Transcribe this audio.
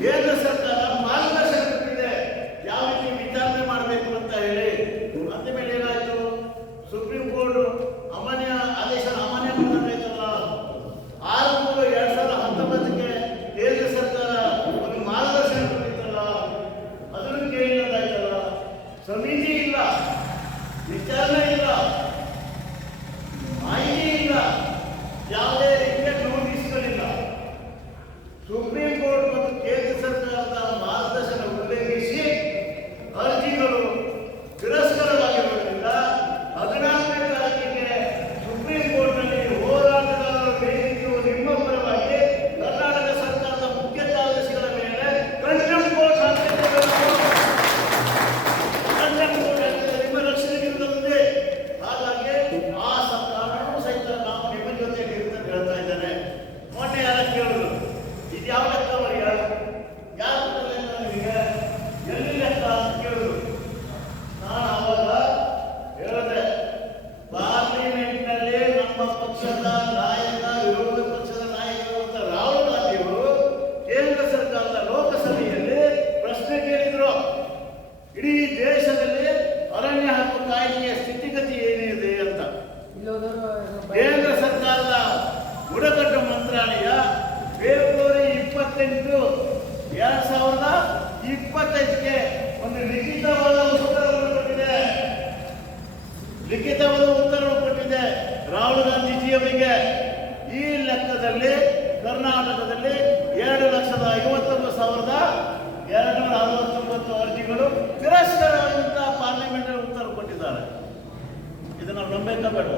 ಕೇಂದ್ರ ಸರ್ಕಾರ ಮಾರ್ಗದರ್ಶನ ಕೊಟ್ಟಿದೆ ಯಾವ ರೀತಿ ವಿಚಾರಣೆ ಮಾಡಬೇಕು ಅಂತ ಹೇಳಿ ಅಂದ ಮೇಲೆ ಸುಪ್ರೀಂ ಕೋರ್ಟ್ ಅಮಾನ್ಯ ಆದೇಶ ಅಮಾನ್ಯ ಮಾಡಬೇಕಾಯ್ತಲ್ಲ ಆರು ಮೂರು ಎರಡ್ ಸಾವಿರದ ಹತ್ತೊಂಬತ್ತಕ್ಕೆ ಕೇಂದ್ರ ಸರ್ಕಾರ ಒಂದು ಮಾರ್ಗದರ್ಶನ ಕೊಟ್ಟಿತ್ತಲ್ಲ ಅದನ್ನು ಕೇಳಿದಾಯ್ತಲ್ಲ ಸಮಿತಿ ಇಲ್ಲ. ವಿಚಾರಣೆ ಇಪ್ಪತ್ತೆಂಟು. ಎರಡ್ ಸಾವಿರದ ಇಪ್ಪತ್ತೈದಕ್ಕೆ ಒಂದು ಲಿಖಿತವಾದ ಉತ್ತರವನ್ನು ಕೊಟ್ಟಿದೆ. ಲಿಖಿತವಾದ ಉತ್ತರವನ್ನು ಕೊಟ್ಟಿದೆ ರಾಹುಲ್ ಗಾಂಧೀಜಿಯವರಿಗೆ. ಈ ಲೆಕ್ಕದಲ್ಲಿ ಕರ್ನಾಟಕದಲ್ಲಿ ಎರಡು ಲಕ್ಷದ ಐವತ್ತೊಂದು ಸಾವಿರದ ಎರಡು ನೂರ ಅರವತ್ತೊಂಬತ್ತು ಅರ್ಜಿಗಳು ತಿರಸ್ಕಾರ ಪಾರ್ಲಿಮೆಂಟ್ ಉತ್ತರ ಕೊಟ್ಟಿದ್ದಾರೆ. ಇದನ್ನು ನಂಬೇಕ ಬೇಡ